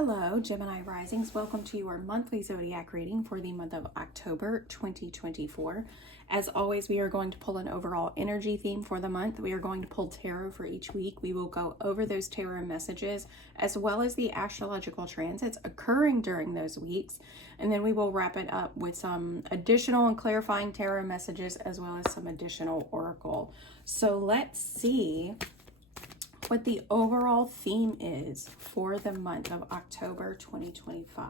Hello, Gemini Risings. Welcome to your monthly zodiac reading for the month of October 2024. As always, we are going to pull an overall energy theme for the month. We are going to pull tarot for each week. We will go over those tarot messages as well as the astrological transits occurring during those weeks. And then we will wrap it up with some additional and clarifying tarot messages as well as some additional oracle. So let's see what the overall theme is for the month of October 2025.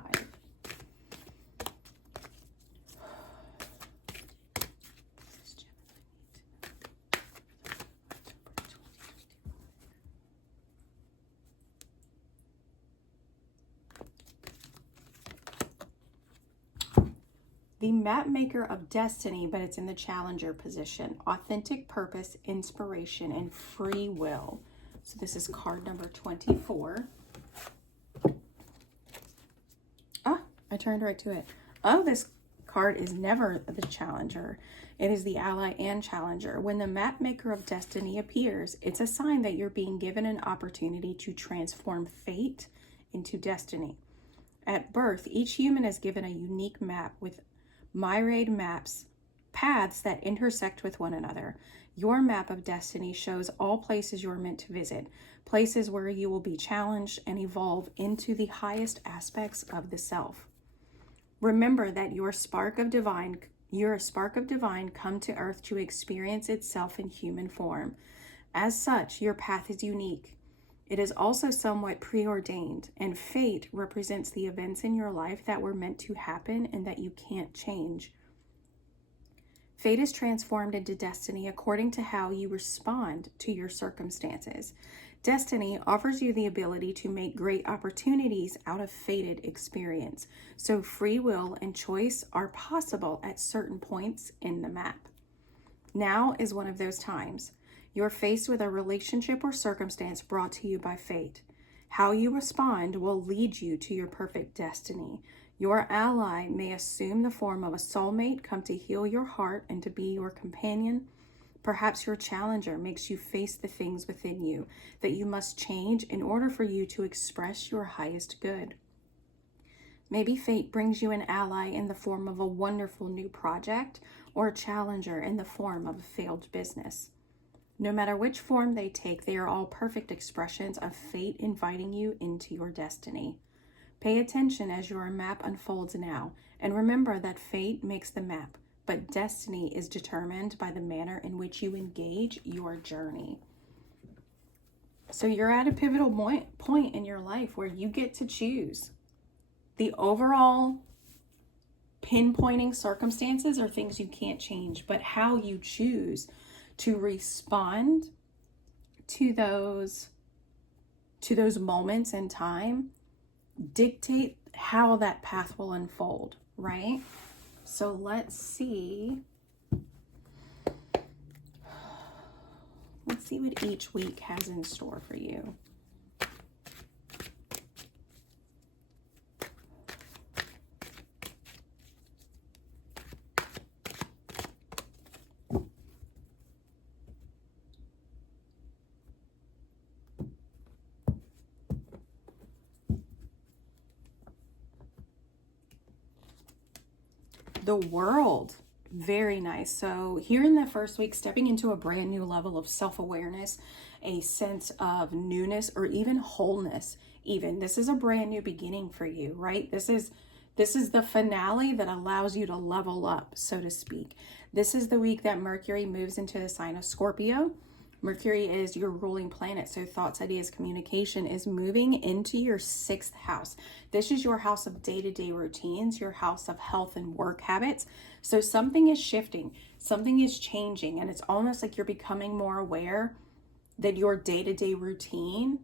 The map maker of destiny, but it's in the challenger position. Authentic purpose, inspiration, and free will. So this is card number 24. Ah, I turned right to it. Oh, this card is never the challenger. It is the ally and challenger. When the map maker of destiny appears, it's a sign that you're being given an opportunity to transform fate into destiny. At birth, each human is given a unique map with myriad paths that intersect with one another. Your map of destiny shows all places you're meant to visit, places where you will be challenged and evolve into the highest aspects of the self. Remember that you're a spark of divine come to earth to experience itself in human form. As such, your path is unique. It is also somewhat preordained, and fate represents the events in your life that were meant to happen and that you can't change. Fate is transformed into destiny according to how you respond to your circumstances. Destiny offers you the ability to make great opportunities out of fated experience. So free will and choice are possible at certain points in the map. Now is one of those times. You're faced with a relationship or circumstance brought to you by fate. How you respond will lead you to your perfect destiny. Your ally may assume the form of a soulmate, come to heal your heart and to be your companion. Perhaps your challenger makes you face the things within you that you must change in order for you to express your highest good. Maybe fate brings you an ally in the form of a wonderful new project or a challenger in the form of a failed business. No matter which form they take, they are all perfect expressions of fate inviting you into your destiny. Pay attention as your map unfolds now, and remember that fate makes the map, but destiny is determined by the manner in which you engage your journey. So you're at a pivotal point in your life where you get to choose. The overall pinpointing circumstances are things you can't change, but how you choose to respond to those moments in time dictate how that path will unfold, right? So let's see what each week has in store for you. The World, very nice. So here in the first week, stepping into a brand new level of self-awareness, a sense of newness, or even wholeness. Even this is a brand new beginning for you, right? This is the finale that allows you to level up, so to speak. This is the week that Mercury moves into the sign of Scorpio. Mercury is your ruling planet, so thoughts, ideas, communication is moving into your 6th house. This is your house of day-to-day routines, your house of health and work habits. So something is shifting, something is changing, and it's almost like you're becoming more aware that your day-to-day routine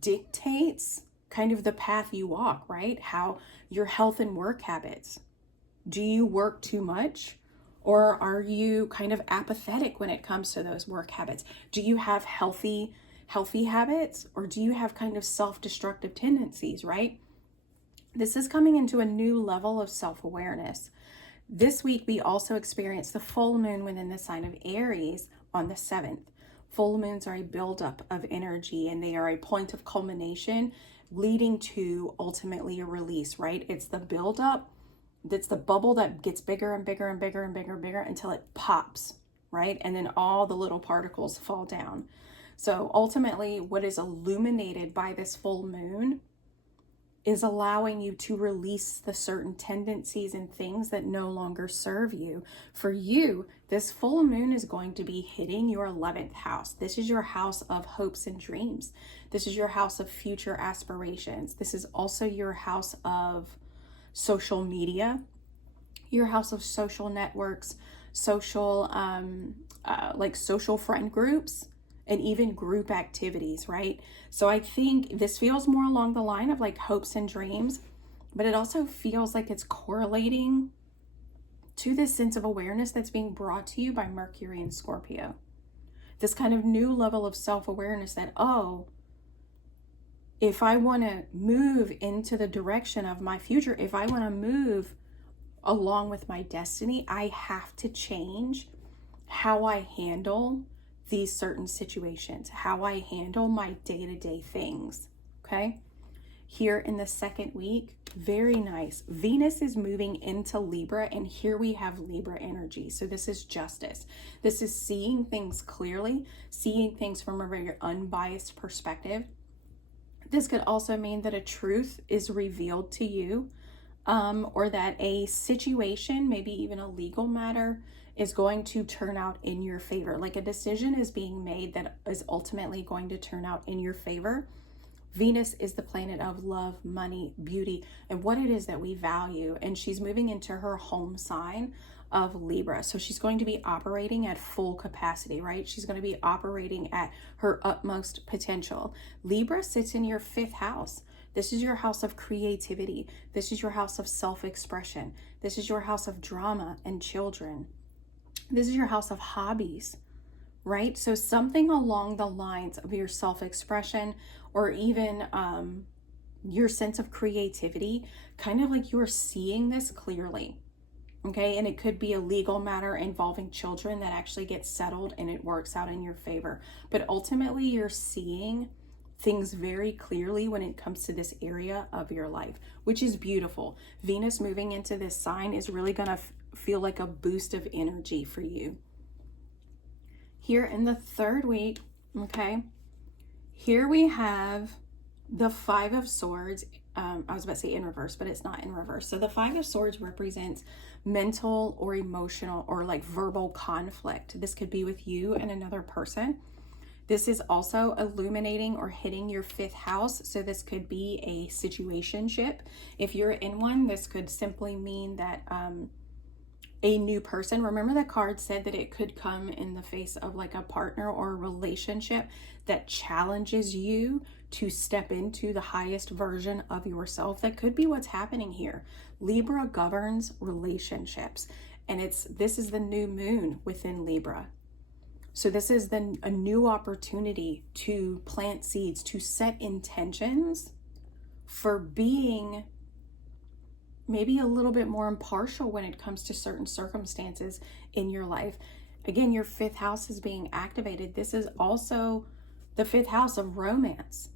dictates kind of the path you walk, right? How your health and work habits. Do you work too much? Or are you kind of apathetic when it comes to those work habits? Do you have healthy habits, or do you have kind of self-destructive tendencies, right? This is coming into a new level of self-awareness. This week, we also experience the full moon within the sign of Aries on the 7th. Full moons are a buildup of energy, and they are a point of culmination leading to ultimately a release, right? It's the buildup, that's the bubble that gets bigger and bigger and bigger and bigger and bigger until it pops, right? And then all the little particles fall down. So ultimately, what is illuminated by this full moon is allowing you to release the certain tendencies and things that no longer serve you. For you, this full moon is going to be hitting your 11th house. This is your house of hopes and dreams. This is your house of future aspirations. This is also your house of social media, your house of social networks, social, like social friend groups, and even group activities, right? So I think this feels more along the line of like hopes and dreams, but it also feels like it's correlating to this sense of awareness that's being brought to you by Mercury and Scorpio. This kind of new level of self-awareness that, oh, if I want to move into the direction of my future, if I want to move along with my destiny, I have to change how I handle these certain situations, how I handle my day-to-day things, okay? Here in the second week, very nice. Venus is moving into Libra, and here we have Libra energy. So this is justice. This is seeing things clearly, seeing things from a very unbiased perspective. This could also mean that a truth is revealed to you, or that a situation, maybe even a legal matter, is going to turn out in your favor. Like a decision is being made that is ultimately going to turn out in your favor. Venus is the planet of love, money, beauty, and what it is that we value. And she's moving into her home sign of Libra. So she's going to be operating at full capacity, right? She's going to be operating at her utmost potential. Libra sits in your 5th house. This is your house of creativity. This is your house of self-expression. This is your house of drama and children. This is your house of hobbies, right? So something along the lines of your self-expression, or even your sense of creativity, kind of like you are seeing this clearly, okay? And it could be a legal matter involving children that actually gets settled and it works out in your favor. But ultimately, you're seeing things very clearly when it comes to this area of your life, which is beautiful. Venus moving into this sign is really going to feel like a boost of energy for you. Here in the 3rd week, okay, here we have the 5 of Swords. I was about to say in reverse, but it's not in reverse. So the 5 of Swords represents mental or emotional or like verbal conflict. This could be with you and another person. This is also illuminating or hitting your 5th house. So this could be a situationship. If you're in one, this could simply mean that a new person. Remember the card said that it could come in the face of like a partner or a relationship that challenges you to step into the highest version of yourself. That could be what's happening here. Libra governs relationships, and this is the new moon within Libra. So this is a new opportunity to plant seeds, to set intentions for being maybe a little bit more impartial when it comes to certain circumstances in your life. Again, your 5th house is being activated. This is also the 5th house of romance,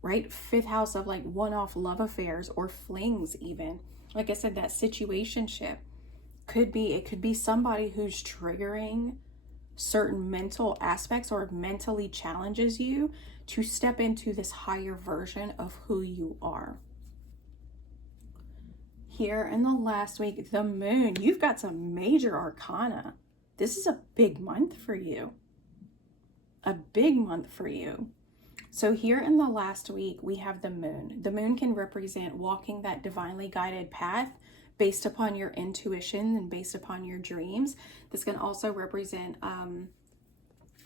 right? 5th house of like one-off love affairs or flings even. Like I said, that situationship could be somebody who's triggering certain mental aspects or mentally challenges you to step into this higher version of who you are. Here in the last week, the moon, you've got some major arcana. This is a big month for you. A big month for you. So here in the last week, we have the moon. The moon can represent walking that divinely guided path based upon your intuition and based upon your dreams. This can also represent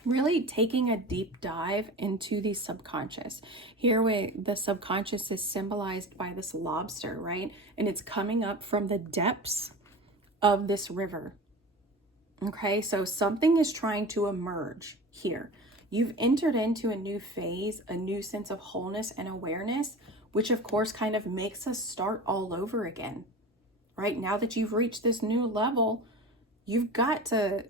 really taking a deep dive into the subconscious. Here the subconscious is symbolized by this lobster, right? And it's coming up from the depths of this river. Okay, so something is trying to emerge here. You've entered into a new phase, a new sense of wholeness and awareness, which of course kind of makes us start all over again, right? Now that you've reached this new level, you've got to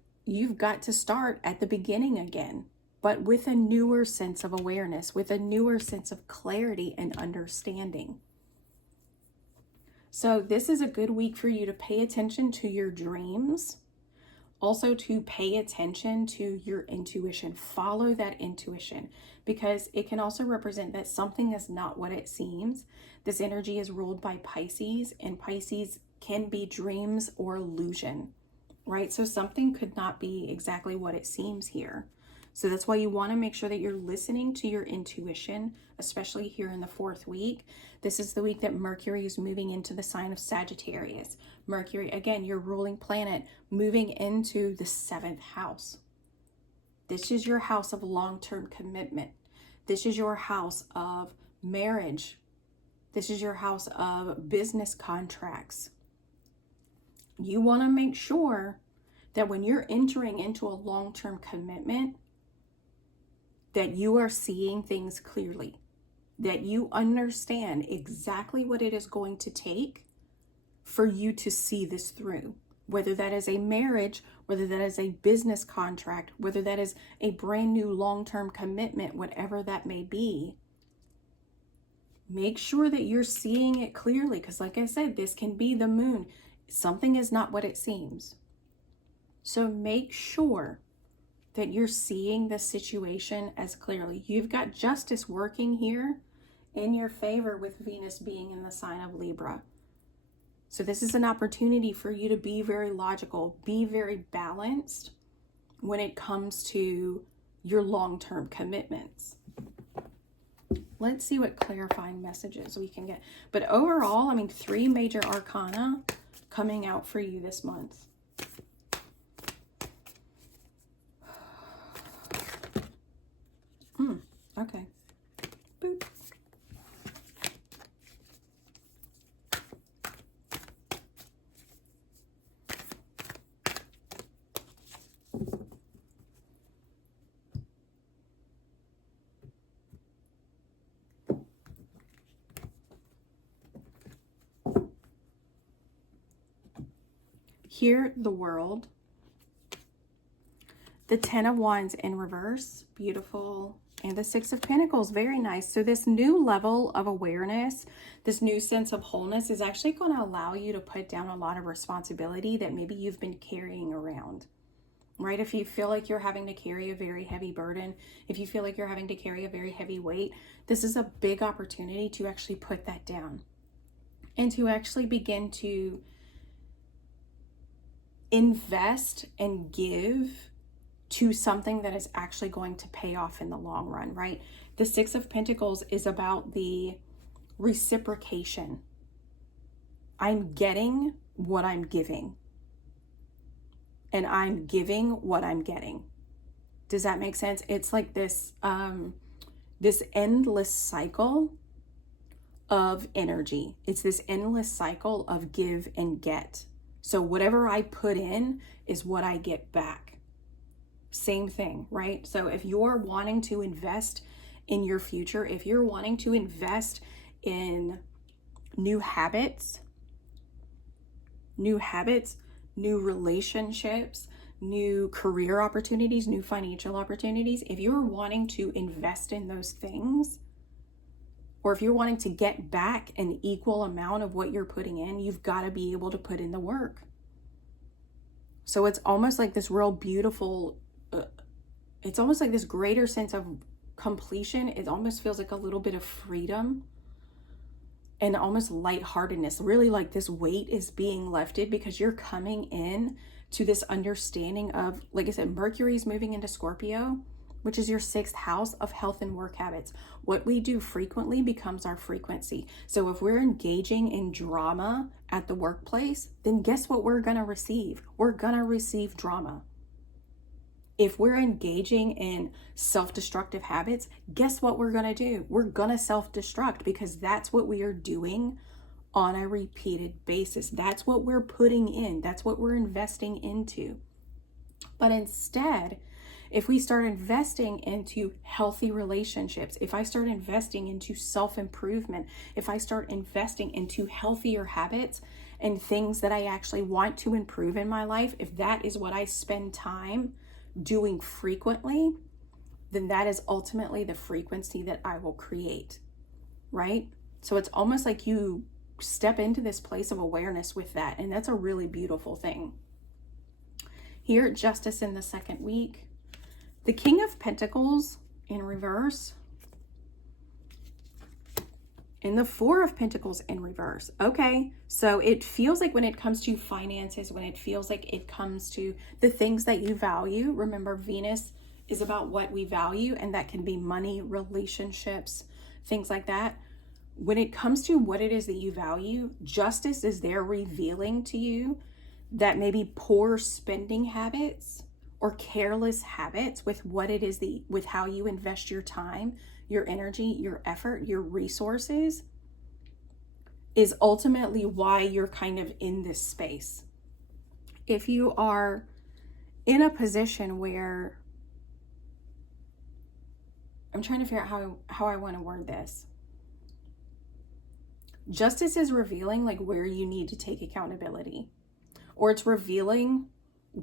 start at the beginning again. but with a newer sense of awareness, with a newer sense of clarity and understanding. So this is a good week for you to pay attention to your dreams, also to pay attention to your intuition. Follow that intuition, because it can also represent that something is not what it seems. This energy is ruled by Pisces, and Pisces can be dreams or illusion, right? So something could not be exactly what it seems here. So that's why you want to make sure that you're listening to your intuition, especially here in the 4th week. This is the week that Mercury is moving into the sign of Sagittarius. Mercury, again, your ruling planet, moving into the 7th house. This is your house of long-term commitment. This is your house of marriage. This is your house of business contracts. You want to make sure that when you're entering into a long-term commitment, that you are seeing things clearly, that you understand exactly what it is going to take for you to see this through, whether that is a marriage, whether that is a business contract, whether that is a brand new long-term commitment, whatever that may be. Make sure that you're seeing it clearly, because like I said, this can be the moon. Something is not what it seems. So make sure that you're seeing the situation as clearly. You've got justice working here in your favor with Venus being in the sign of Libra. So this is an opportunity for you to be very logical, be very balanced when it comes to your long-term commitments. Let's see what clarifying messages we can get. But overall, I mean, 3 major arcana coming out for you this month. Okay. Boop. Here, the World. The 10 of Wands in reverse, beautiful. And the 6 of Pentacles, very nice. So this new level of awareness, this new sense of wholeness is actually going to allow you to put down a lot of responsibility that maybe you've been carrying around, right? If you feel like you're having to carry a very heavy burden, if you feel like you're having to carry a very heavy weight, this is a big opportunity to actually put that down and to actually begin to invest and give to something that is actually going to pay off in the long run, right? The 6 of Pentacles is about the reciprocation. I'm getting what I'm giving, and I'm giving what I'm getting. Does that make sense? It's like this, this endless cycle of energy. It's this endless cycle of give and get. So whatever I put in is what I get back. Same thing, right? So if you're wanting to invest in your future, if you're wanting to invest in new habits, new relationships, new career opportunities, new financial opportunities, if you're wanting to invest in those things, or if you're wanting to get back an equal amount of what you're putting in, you've got to be able to put in the work. So it's almost like this real beautiful, it's almost like this greater sense of completion. It almost feels like a little bit of freedom and almost lightheartedness. Really like this weight is being lifted because you're coming in to this understanding of, like I said, Mercury's moving into Scorpio, which is your 6th house of health and work habits. What we do frequently becomes our frequency. So if we're engaging in drama at the workplace, then guess what we're going to receive? We're going to receive drama. If we're engaging in self-destructive habits, guess what we're going to do? We're going to self-destruct, because that's what we are doing on a repeated basis. That's what we're putting in. That's what we're investing into. But instead, if we start investing into healthy relationships, if I start investing into self-improvement, if I start investing into healthier habits and things that I actually want to improve in my life, if that is what I spend time doing frequently, then that is ultimately the frequency that I will create, right? So it's almost like you step into this place of awareness with that, and that's a really beautiful thing. Here, Justice in the second week. The King of Pentacles in reverse. And the Four of Pentacles in reverse. Okay, so it feels like when it comes to finances, when it feels like it comes to the things that you value, remember Venus is about what we value, and that can be money, relationships, things like that. When it comes to what it is that you value, Justice is there revealing to you that maybe poor spending habits or careless habits with what it is, with how you invest your time, your energy, your effort, your resources, is ultimately why you're kind of in this space. If you are in a position where, I'm trying to figure out how I want to word this. Justice is revealing like where you need to take accountability, or it's revealing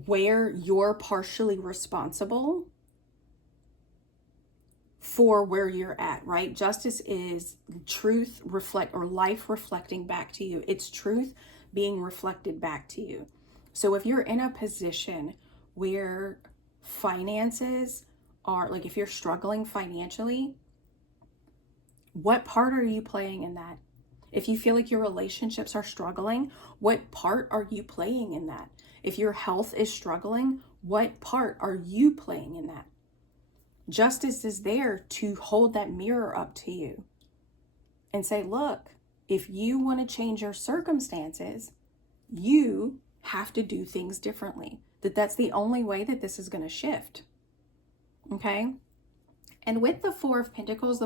where you're partially responsible for where you're at, right? Justice is truth or life reflecting back to you. It's truth being reflected back to you. So if you're in a position where finances are, like if you're struggling financially, what part are you playing in that? If you feel like your relationships are struggling, what part are you playing in that? If your health is struggling, what part are you playing in that? Justice is there to hold that mirror up to you and say, look, if you want to change your circumstances, you have to do things differently. That's the only way that this is going to shift. Okay? And with the Four of Pentacles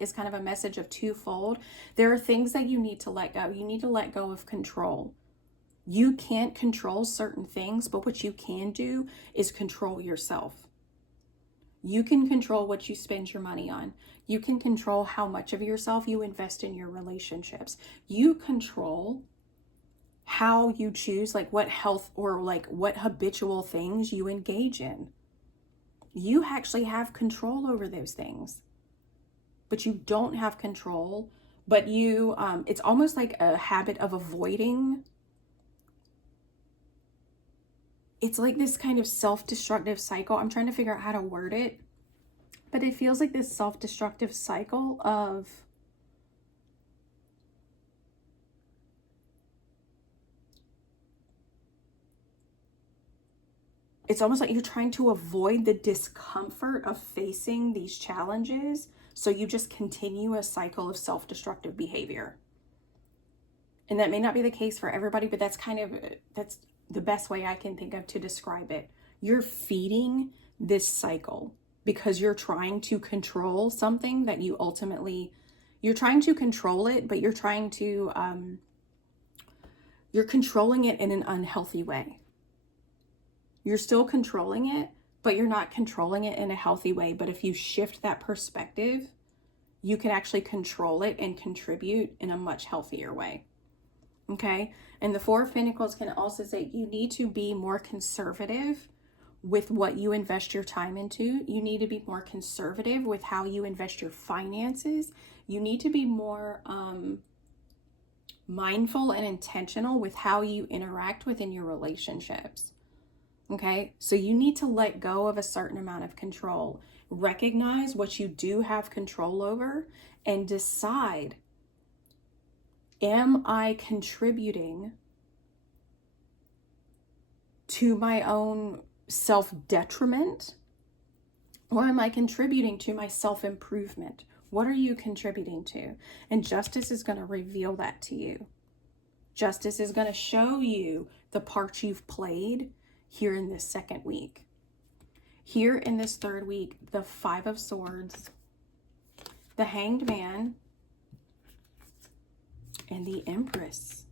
is kind of a message of twofold. There are things that you need to let go. You need to let go of control. You can't control certain things, but what you can do is control yourself. You can control what you spend your money on. You can control how much of yourself you invest in your relationships. You control how you choose, like what health or like what habitual things you engage in. You actually have control over those things, but you don't have control, but you, it's almost like a habit of avoiding. It's like this kind of self-destructive cycle. I'm trying to figure out how to word it, but it feels like this self-destructive cycle of it's almost like you're trying to avoid the discomfort of facing these challenges. So you just continue a cycle of self-destructive behavior. And that may not be the case for everybody, but that's the best way I can think of to describe it. You're feeding this cycle because you're trying to control something that you ultimately, you're trying to control it, but you're trying to, you're controlling it in an unhealthy way. You're still controlling it, but you're not controlling it in a healthy way. But if you shift that perspective, you can actually control it and contribute in a much healthier way. Okay? And the Four of Pentacles can also say you need to be more conservative with what you invest your time into. You need to be more conservative with how you invest your finances. You need to be more mindful and intentional with how you interact within your relationships. Okay, so you need to let go of a certain amount of control. Recognize what you do have control over and decide, am I contributing to my own self-detriment, or am I contributing to my self-improvement? What are you contributing to? And Justice is going to reveal that to you. Justice is going to show you the part you've played here in this second week. Here in this third week, the Five of Swords, the Hanged Man, and the Empress.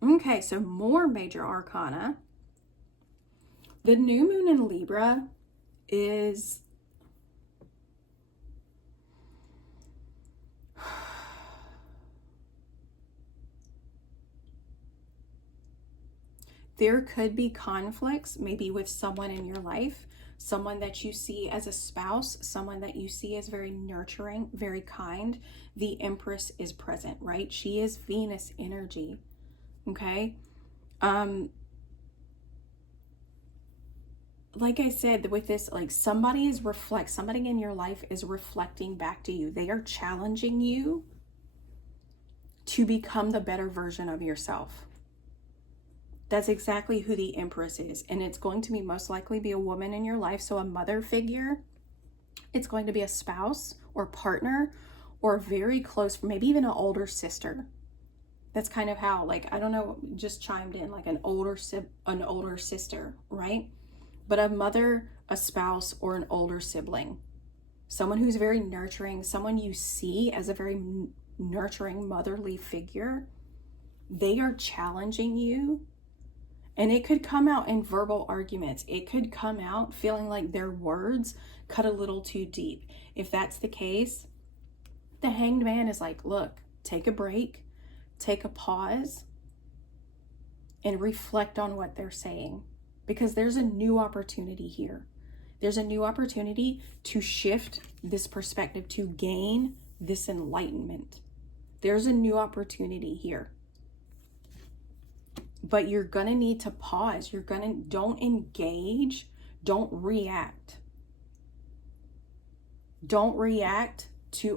Okay, so more major arcana. The new moon in Libra is there could be conflicts maybe with someone in your life someone that you see as a spouse, someone that you see as very nurturing, very kind, the Empress is present, right? She is Venus energy, okay? Like I said, with this, like somebody in your life is reflecting back to you. They are challenging you to become the better version of yourself. That's exactly who the Empress is. And it's going to be most likely be a woman in your life. So a mother figure, it's going to be a spouse or partner or very close, maybe even an older sister. That's kind of how, like, I don't know, just chimed in, like an older sister, right? But a mother, a spouse, or an older sibling. Someone who's very nurturing, someone you see as a very nurturing motherly figure. They are challenging you. And it could come out in verbal arguments. It could come out feeling like their words cut a little too deep. If that's the case, the Hanged Man is like, look, take a break, take a pause, and reflect on what they're saying. Because there's a new opportunity here. There's a new opportunity to shift this perspective, to gain this enlightenment. There's a new opportunity here. But you're going to need to pause. Don't engage. Don't react. Don't react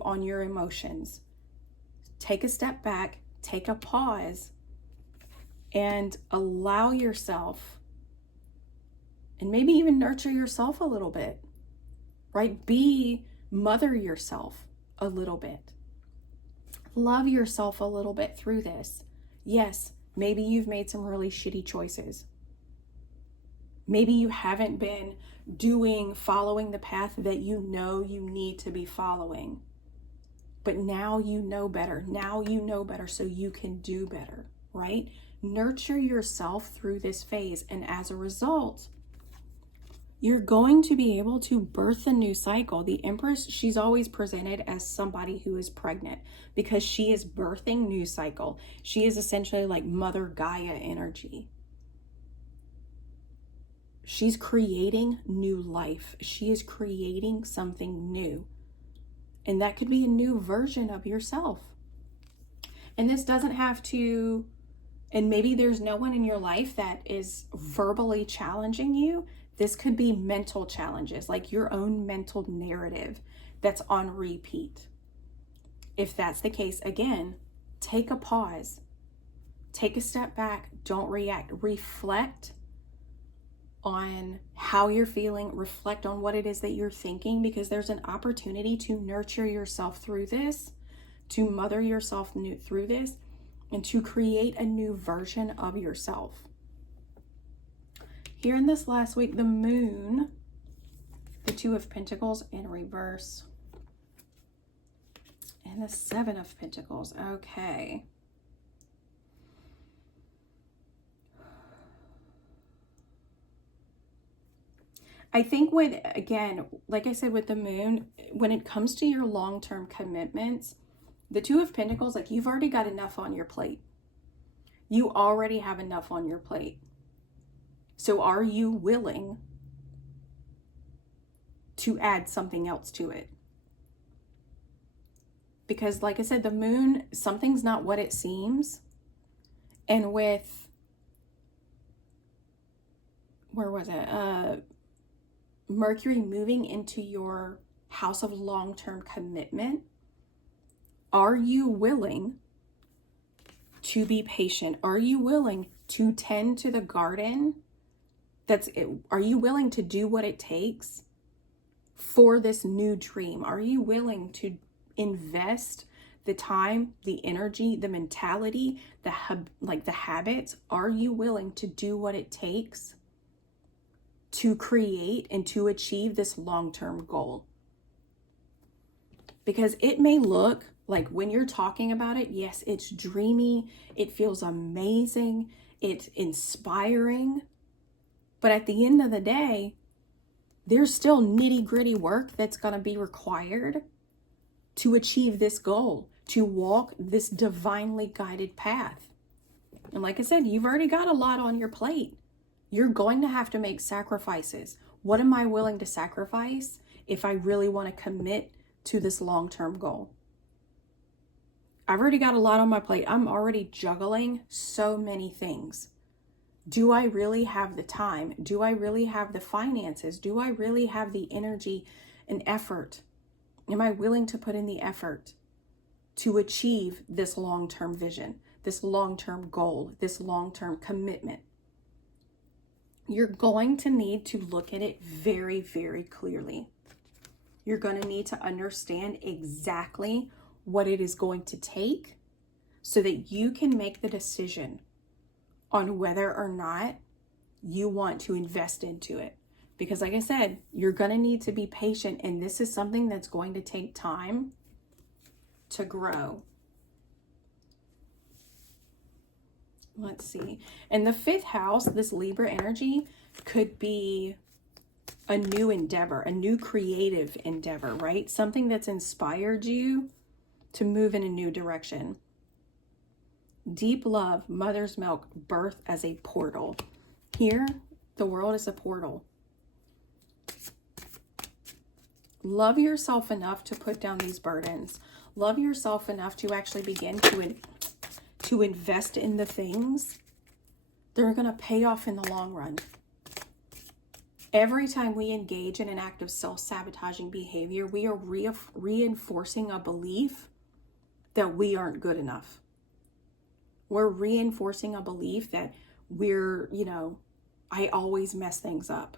on your emotions. Take a step back, take a pause, and allow yourself, and maybe even nurture yourself a little bit, right? Mother yourself a little bit. Love yourself a little bit through this. Yes. Maybe you've made some really shitty choices. Maybe you haven't been following the path that you know you need to be following. But now you know better. Now you know better, so you can do better, right? Nurture yourself through this phase. And as a result, you're going to be able to birth a new cycle. The Empress, she's always presented as somebody who is pregnant because she is birthing new cycle. She is essentially like Mother Gaia energy. She's creating new life. She is creating something new. And that could be a new version of yourself. And this doesn't have to, and maybe there's no one in your life that is verbally challenging you. This could be mental challenges, like your own mental narrative that's on repeat. If that's the case, again, take a pause. Take a step back. Don't react. Reflect on how you're feeling. Reflect on what it is that you're thinking, because there's an opportunity to nurture yourself through this, to mother yourself through this, and to create a new version of yourself. Here in this last week, the Moon, the Two of Pentacles in reverse, and the Seven of Pentacles. Okay. I think again, like I said, with the Moon, when it comes to your long-term commitments, the Two of Pentacles, like you've already got enough on your plate. You already have enough on your plate. So are you willing to add something else to it? Because like I said, the Moon, something's not what it seems. And with, where was it? Mercury moving into your house of long-term commitment, are you willing to be patient? Are you willing to tend to the garden? Are you willing to do what it takes for this new dream? Are you willing to invest the time, the energy, the mentality, the habits? Are you willing to do what it takes to create and to achieve this long-term goal? Because it may look like, when you're talking about it, yes, it's dreamy, it feels amazing, it's inspiring. But at the end of the day, there's still nitty-gritty work that's going to be required to achieve this goal, to walk this divinely guided path. And like I said, you've already got a lot on your plate. You're going to have to make sacrifices. What am I willing to sacrifice if I really want to commit to this long-term goal? I've already got a lot on my plate. I'm already juggling so many things. Do I really have the time? Do I really have the finances? Do I really have the energy and effort? Am I willing to put in the effort to achieve this long-term vision, this long-term goal, this long-term commitment? You're going to need to look at it very, very clearly. You're going to need to understand exactly what it is going to take so that you can make the decision on whether or not you want to invest into it. Because like I said, you're going to need to be patient, and this is something that's going to take time to grow. Let's see. In the 5th house, this Libra energy could be a new endeavor, a new creative endeavor, right? Something that's inspired you to move in a new direction. Deep love, mother's milk, birth as a portal. Here, the world is a portal. Love yourself enough to put down these burdens. Love yourself enough to actually begin to invest in the things that are going to pay off in the long run. Every time we engage in an act of self-sabotaging behavior, we are reinforcing a belief that we aren't good enough. We're reinforcing a belief that we're, I always mess things up.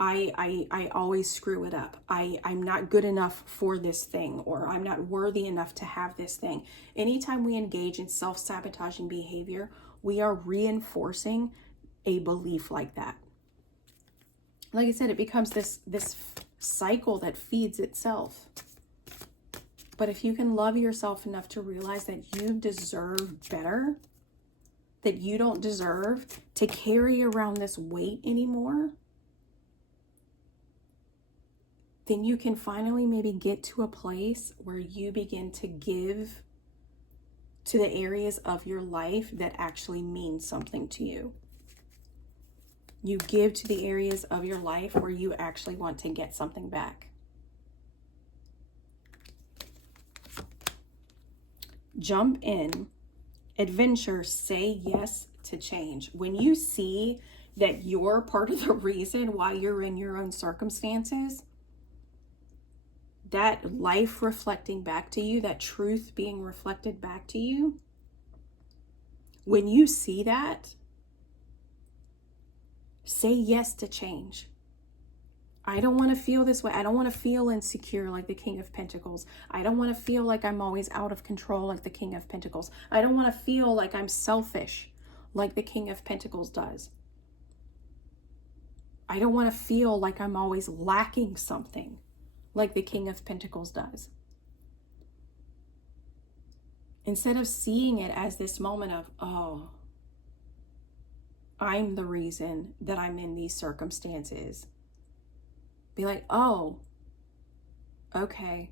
I always screw it up. I'm not good enough for this thing, or I'm not worthy enough to have this thing. Anytime we engage in self-sabotaging behavior, we are reinforcing a belief like that. Like I said, it becomes this cycle that feeds itself. But if you can love yourself enough to realize that you deserve better, that you don't deserve to carry around this weight anymore, then you can finally maybe get to a place where you begin to give to the areas of your life that actually mean something to you. You give to the areas of your life where you actually want to get something back. Jump in, adventure, say yes to change. When you see that you're part of the reason why you're in your own circumstances, that life reflecting back to you, that truth being reflected back to you, when you see that, say yes to change. I don't want to feel this way. I don't want to feel insecure like the King of Pentacles. I don't want to feel like I'm always out of control like the King of Pentacles. I don't want to feel like I'm selfish like the King of Pentacles does. I don't want to feel like I'm always lacking something like the King of Pentacles does. Instead of seeing it as this moment of, oh, I'm the reason that I'm in these circumstances. Be like, oh, okay,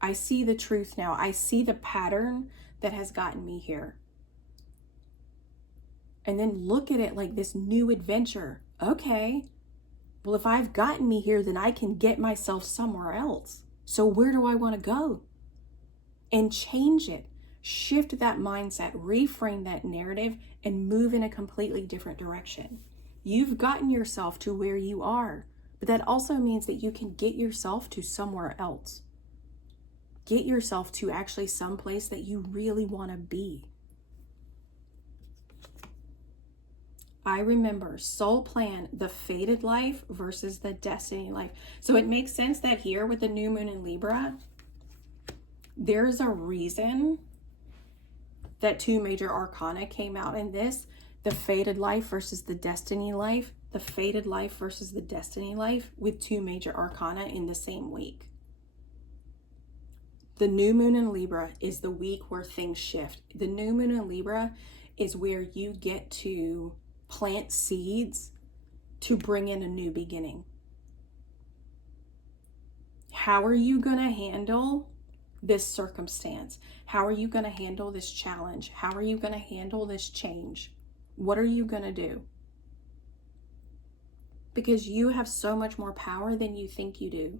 I see the truth now. I see the pattern that has gotten me here. And then look at it like this new adventure. Okay, well, if I've gotten me here, then I can get myself somewhere else. So where do I want to go? And change it. Shift that mindset, reframe that narrative, and move in a completely different direction. You've gotten yourself to where you are, but that also means that you can get yourself to somewhere else. Get yourself to actually someplace that you really want to be. I remember soul plan, the fated life versus the destiny life. So it makes sense that here with the new moon in Libra, there's a reason that 2 major arcana came out in this, the fated life versus the destiny life, the fated life versus the destiny life, with 2 major arcana in the same week. The new moon in Libra is the week where things shift. The new moon in Libra is where you get to plant seeds to bring in a new beginning. How are you going to handle this circumstance? How are you going to handle this challenge? How are you going to handle this change? What are you going to do? because you have so much more power than you think you do.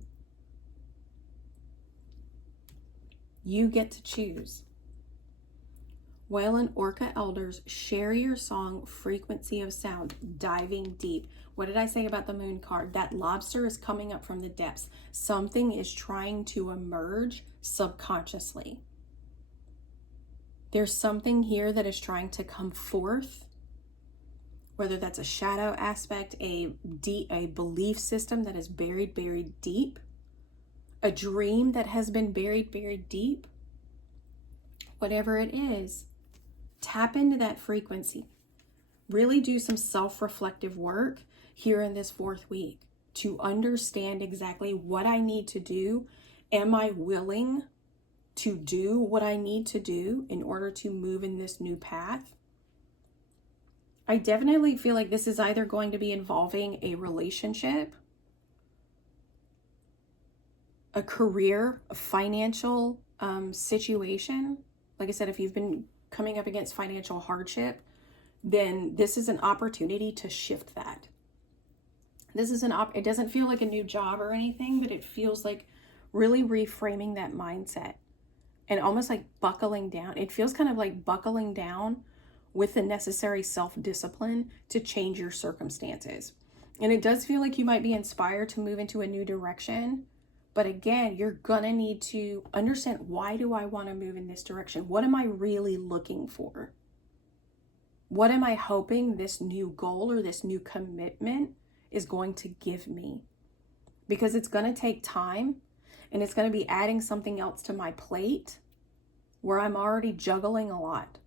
You get to choose. Whale and Orca elders, share your song, frequency of sound, diving deep. What did I say about the moon card? That lobster is coming up from the depths. Something is trying to emerge subconsciously. There's something here that is trying to come forth, whether that's a shadow aspect, a belief system that is buried deep, a dream that has been buried deep. Whatever it is, tap into that frequency. Really do some self-reflective work here in this 4th week to understand exactly what I need to do. Am I willing to do what I need to do in order to move in this new path? I definitely feel like this is either going to be involving a relationship, a career, a financial situation. Like I said, if you've been coming up against financial hardship, then this is an opportunity to shift that. This is it doesn't feel like a new job or anything, but it feels like really reframing that mindset and almost like buckling down. It feels kind of like buckling down with the necessary self-discipline to change your circumstances. And it does feel like you might be inspired to move into a new direction. But again, you're gonna need to understand, why do I want to move in this direction? What am I really looking for? What am I hoping this new goal or this new commitment is going to give me? Because it's going to take time, and it's going to be adding something else to my plate where I'm already juggling a lot.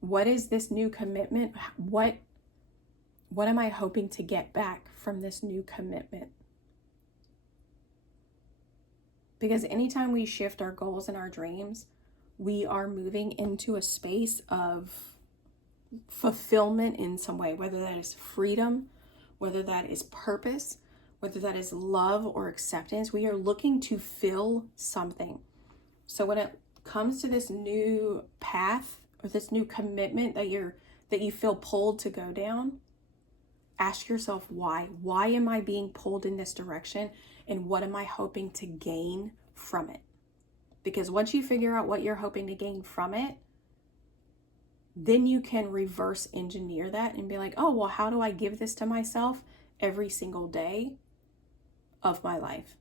What is this new commitment? What am I hoping to get back from this new commitment? Because anytime we shift our goals and our dreams, we are moving into a space of fulfillment in some way, whether that is freedom, whether that is purpose, whether that is love or acceptance. We are looking to fill something. So when it comes to this new path or this new commitment that you feel pulled to go down, ask yourself why. Why am I being pulled in this direction? And what am I hoping to gain from it? Because once you figure out what you're hoping to gain from it, then you can reverse engineer that and be like, oh, well, how do I give this to myself every single day of my life?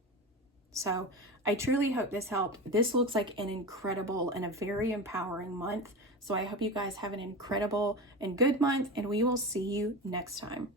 So I truly hope this helped. This looks like an incredible and a very empowering month. So I hope you guys have an incredible and good month, and we will see you next time.